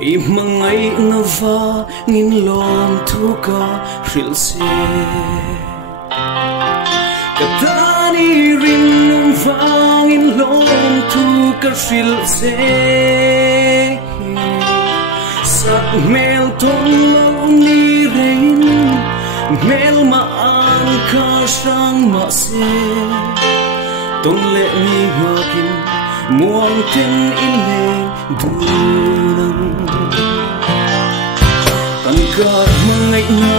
Imangai na va ngin lom thu ka ril se Katani rin nung va ngin lom thu ka ril se Sak mel ton lo ni rein Mel ma an ka sang ma se Ton le ni hakin muang ten in le dunang Tan ka mangai na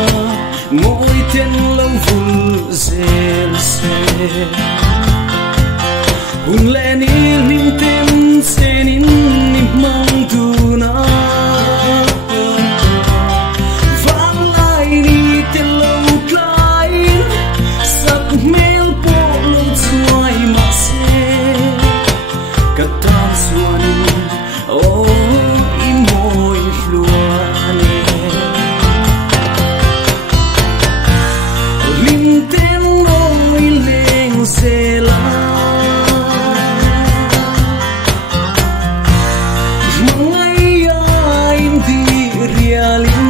ngồi ten lâu vul zel se Hun le ni lim ten sen in ni mang duna Vang lai ni ten lâu klain Sak mel po lâu chuai ma se Katam suanin oh imoi luane Lim ten oi leng zela Mangai ain di realin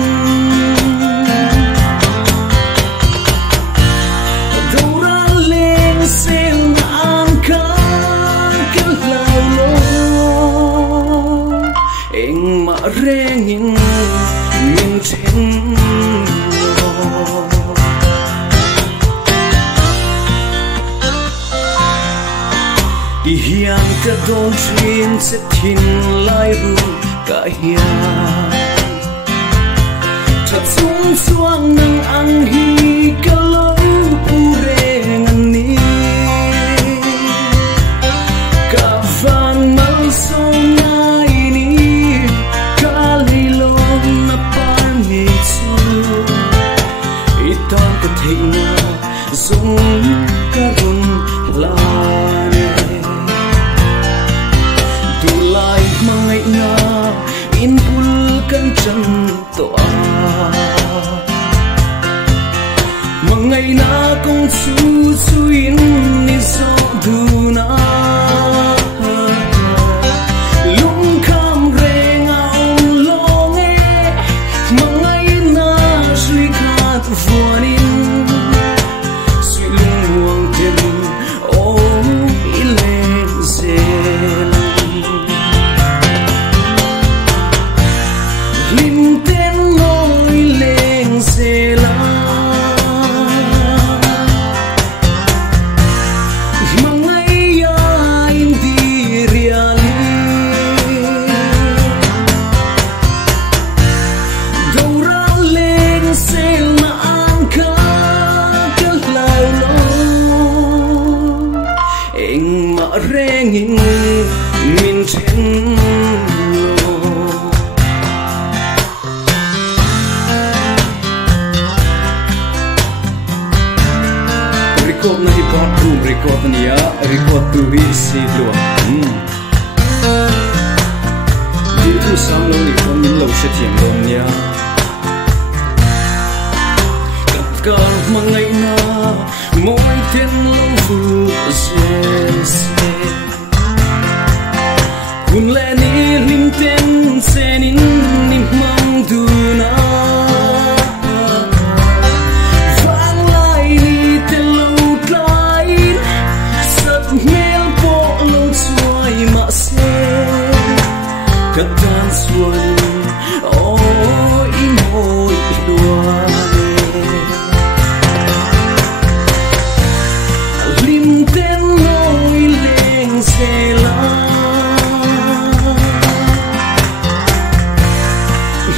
Daura leng sel an ka Eng ma rengin min ten lo Di hian ka don trin se tin lai ru ka hian Thật xuống xuang nang ang hi ka lo u reng ani Ka van mal so nai ni ka li lom na par ni chu Itan ka thei na zong ka run la Mangai na in pul kan chan to a Mangai na kong su su in ni so du na Lung kam reng aung long e Mangai na sui khat vuanin Sui lung wang tem oh ileng zel Lim ten ngồi lên xe la Mangai ain di reali Daura lên sel na an ka lau lo Eng ma rengin min ten Record na hip-hop room, record niya, record to si lua Dito sang lo ni kong min lo siya tiyang lo niya Katkal mangai na, mo'y ten lo full zel se Kun le ni lim ten senin ni mang duna Katan suan oh imoi luane Lim ten noi leng zela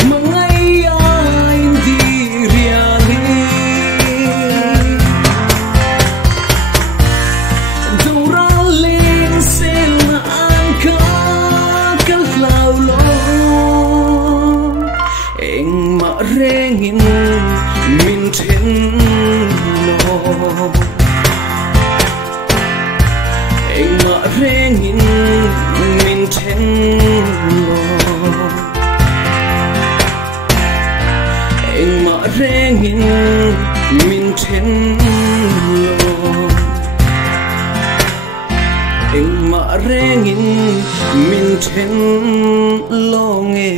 Mangai ain di reali Daura leng sel na an ka Eng ma rengin min ten lo Eng ma rengin min ten lo Eng ma rengin min ten lo eng ma rengin min then lo nge